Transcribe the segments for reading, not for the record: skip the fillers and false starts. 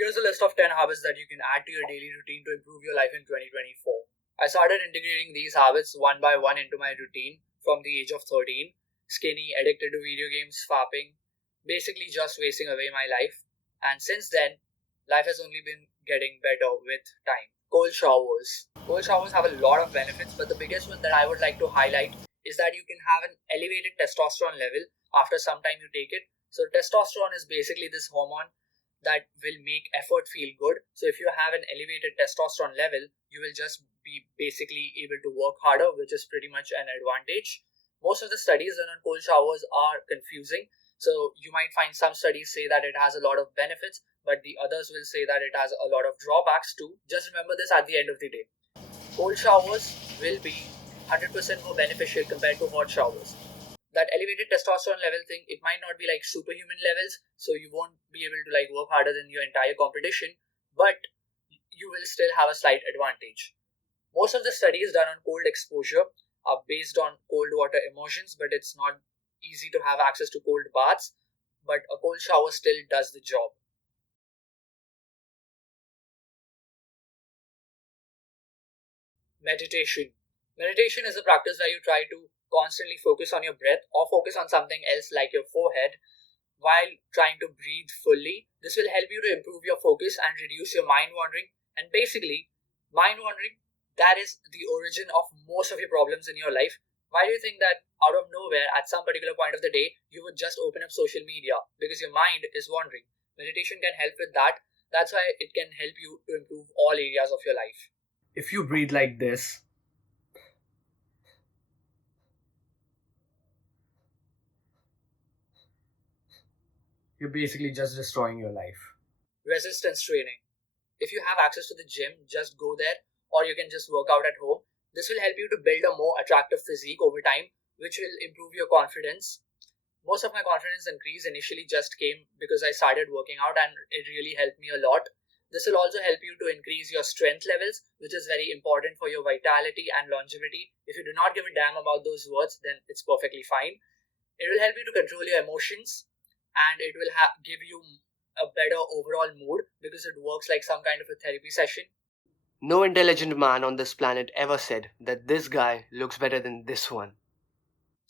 Here's a list of 10 habits that you can add to your daily routine to improve your life in 2024. I started integrating these habits one by one into my routine from the age of 13. Skinny, addicted to video games, fapping, basically just wasting away my life. And since then, life has only been getting better with time. Cold showers. Cold showers have a lot of benefits, but the biggest one that I would like to highlight is that you can have an elevated testosterone level after some time you take it. So, testosterone is basically this hormone that will make effort feel good. So if you have an elevated testosterone level, you will just be basically able to work harder, which is pretty much an advantage. Most of the studies done on cold showers are confusing. So you might find some studies say that it has a lot of benefits, but the others will say that it has a lot of drawbacks too. Just remember this at the end of the day. Cold showers will be 100% more beneficial compared to hot showers. That elevated testosterone level thing, it might not be like superhuman levels, so you won't be able to like work harder than your entire competition, but you will still have a slight advantage. Most of the studies done on cold exposure are based on cold water immersions, but it's not easy to have access to cold baths, but a cold shower still does the job. Meditation. Meditation is a practice where you try to constantly focus on your breath or focus on something else like your forehead while trying to breathe fully. This will help you to improve your focus and reduce your mind wandering. And basically, mind wandering, that is the origin of most of your problems in your life. Why do you think that out of nowhere, at some particular point of the day, you would just open up social media? Because your mind is wandering. Meditation can help with that. That's why it can help you to improve all areas of your life. If you breathe like this, you're basically just destroying your life. Resistance training. If you have access to the gym, just go there, or you can just work out at home. This will help you to build a more attractive physique over time, which will improve your confidence. Most of my confidence increase initially just came because I started working out, and it really helped me a lot. This will also help you to increase your strength levels, which is very important for your vitality and longevity. If you do not give a damn about those words, then it's perfectly fine. It will help you to control your emotions, and it will give you a better overall mood because it works like some kind of a therapy session. No intelligent man on this planet ever said that this guy looks better than this one.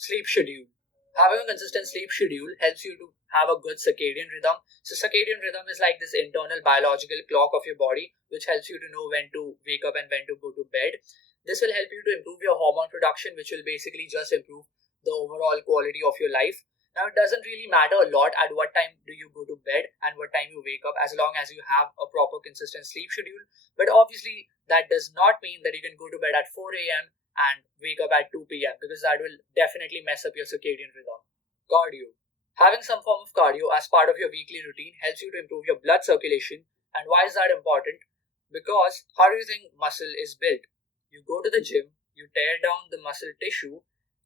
Sleep schedule. Having a consistent sleep schedule helps you to have a good circadian rhythm. So, circadian rhythm is like this internal biological clock of your body, which helps you to know when to wake up and when to go to bed. This will help you to improve your hormone production, which will basically just improve the overall quality of your life. Now, it doesn't really matter a lot at what time do you go to bed and what time you wake up, as long as you have a proper consistent sleep schedule. But obviously, that does not mean that you can go to bed at 4 a.m. and wake up at 2 p.m. because that will definitely mess up your circadian rhythm. Cardio. Having some form of cardio as part of your weekly routine helps you to improve your blood circulation. And why is that important? Because how do you think muscle is built? You go to the gym, you tear down the muscle tissue,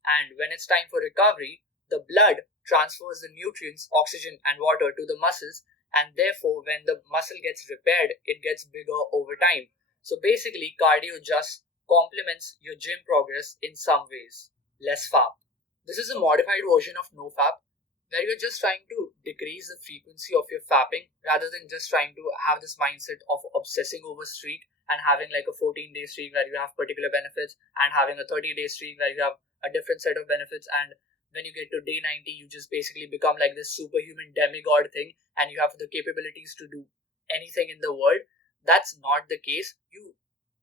and when it's time for recovery, the blood transfers the nutrients, oxygen, and water to the muscles, and therefore, when the muscle gets repaired, it gets bigger over time. So basically, cardio just complements your gym progress in some ways. Less fap. This is a modified version of no fap, where you're just trying to decrease the frequency of your fapping rather than just trying to have this mindset of obsessing over streak and having like a 14-day streak where you have particular benefits and having a 30-day streak where you have a different set of benefits, and when you get to day 90 you just basically become like this superhuman demigod thing and you have the capabilities to do anything in the world. That's not the case.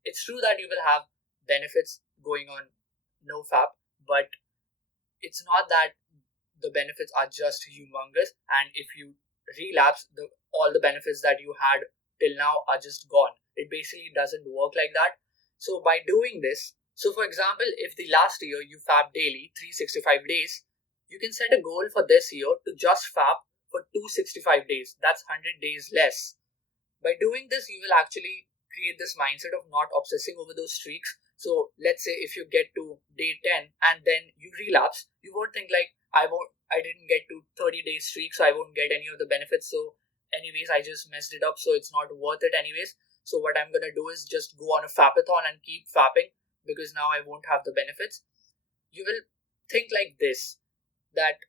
It's true that you will have benefits going on no fap, but it's not that the benefits are just humongous, and if you relapse, all the benefits that you had till now are just gone. It basically doesn't work like that. So by doing this, so for example, if the last year you fap daily 365 days, you can set a goal for this year to just fap for 265 days. That's 100 days less. By doing this, you will actually create this mindset of not obsessing over those streaks. So let's say if you get to day 10 and then you relapse, you won't think like I didn't get to 30 days streak, so I won't get any of the benefits. So anyways, I just messed it up, so it's not worth it anyways. So what I'm gonna do is just go on a fapathon and keep fapping because now I won't have the benefits. You will think like this, that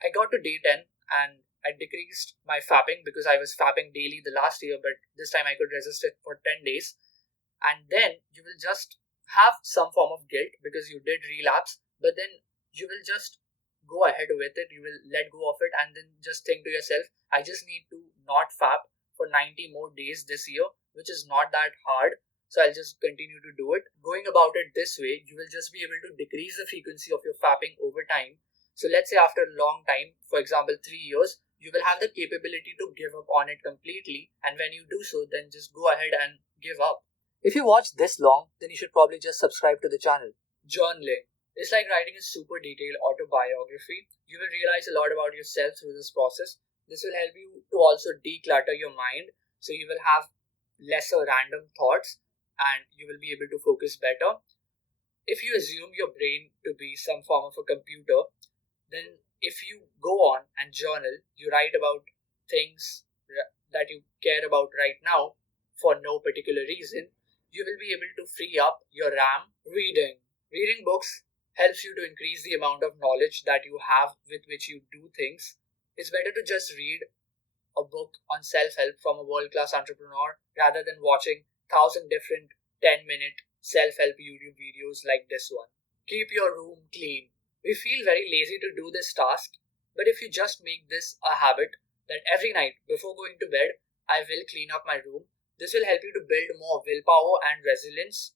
I got to day 10 and I decreased my fapping because I was fapping daily the last year, but this time I could resist it for 10 days. And then you will just have some form of guilt because you did relapse, but then you will just go ahead with it. You will let go of it and then just think to yourself, I just need to not fap for 90 more days this year, which is not that hard. So I'll just continue to do it. Going about it this way, you will just be able to decrease the frequency of your fapping over time. So let's say after a long time, for example, 3 years, you will have the capability to give up on it completely. And when you do so, then just go ahead and give up. If you watch this long, then you should probably just subscribe to the channel. Journaling. It's like writing a super detailed autobiography. You will realize a lot about yourself through this process. This will help you to also declutter your mind, so you will have lesser random thoughts and you will be able to focus better. If you assume your brain to be some form of a computer, then if you go on and journal, you write about things that you care about right now for no particular reason, you will be able to free up your RAM. Reading books helps you to increase the amount of knowledge that you have with which you do things. It's better to just read a book on self-help from a world-class entrepreneur rather than watching 1,000 different 10-minute self-help YouTube videos like this one. Keep your room clean. We feel very lazy to do this task, but if you just make this a habit that every night before going to bed, I will clean up my room, this will help you to build more willpower and resilience.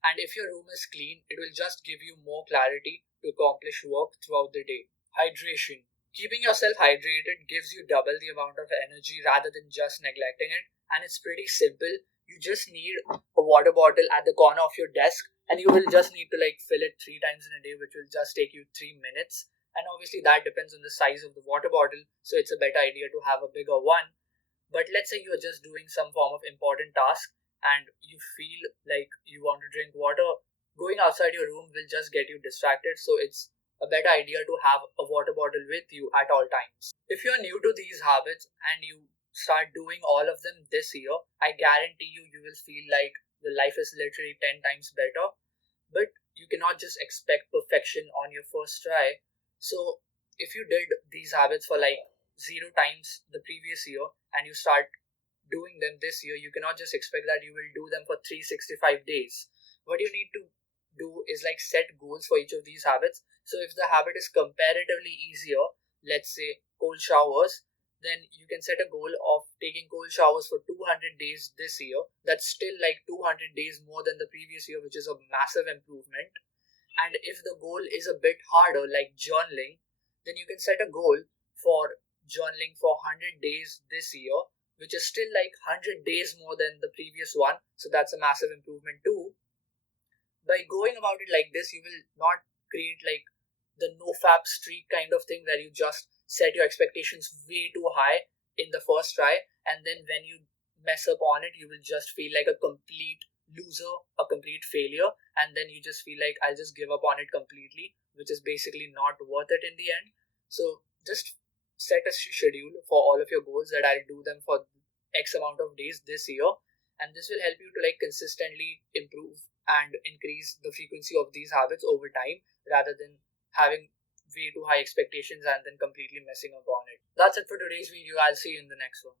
And if your room is clean, it will just give you more clarity to accomplish work throughout the day. Hydration. Keeping yourself hydrated gives you double the amount of energy rather than just neglecting it. And it's pretty simple. You just need a water bottle at the corner of your desk, and you will just need to fill it 3 times in a day, which will just take you 3 minutes. And obviously that depends on the size of the water bottle, so it's a better idea to have a bigger one. But let's say you're just doing some form of important task and you feel like you want to drink water, going outside your room will just get you distracted. So it's a better idea to have a water bottle with you at all times. If you're new to these habits and you start doing all of them this year, I guarantee you will feel like the life is literally 10 times better. But you cannot just expect perfection on your first try. So if you did these habits for 0 times the previous year and you start doing them this year, you cannot just expect that you will do them for 365 days. What you need to do is set goals for each of these habits. So if the habit is comparatively easier, let's say cold showers, then you can set a goal of taking cold showers for 200 days this year. That's still 200 days more than the previous year, which is a massive improvement. And if the goal is a bit harder, like journaling, then you can set a goal for journaling for 100 days this year, which is still 100 days more than the previous one. So that's a massive improvement too. By going about it like this, you will not create the no-fap streak kind of thing where you just set your expectations way too high in the first try, and then when you mess up on it, you will just feel like a complete loser, a complete failure, and then you just feel like I'll just give up on it completely, which is basically not worth it in the end. So just set a schedule for all of your goals that I'll do them for X amount of days this year, and this will help you to consistently improve and increase the frequency of these habits over time rather than having way too high expectations and then completely messing up on it. That's it for today's video. I'll see you in the next one.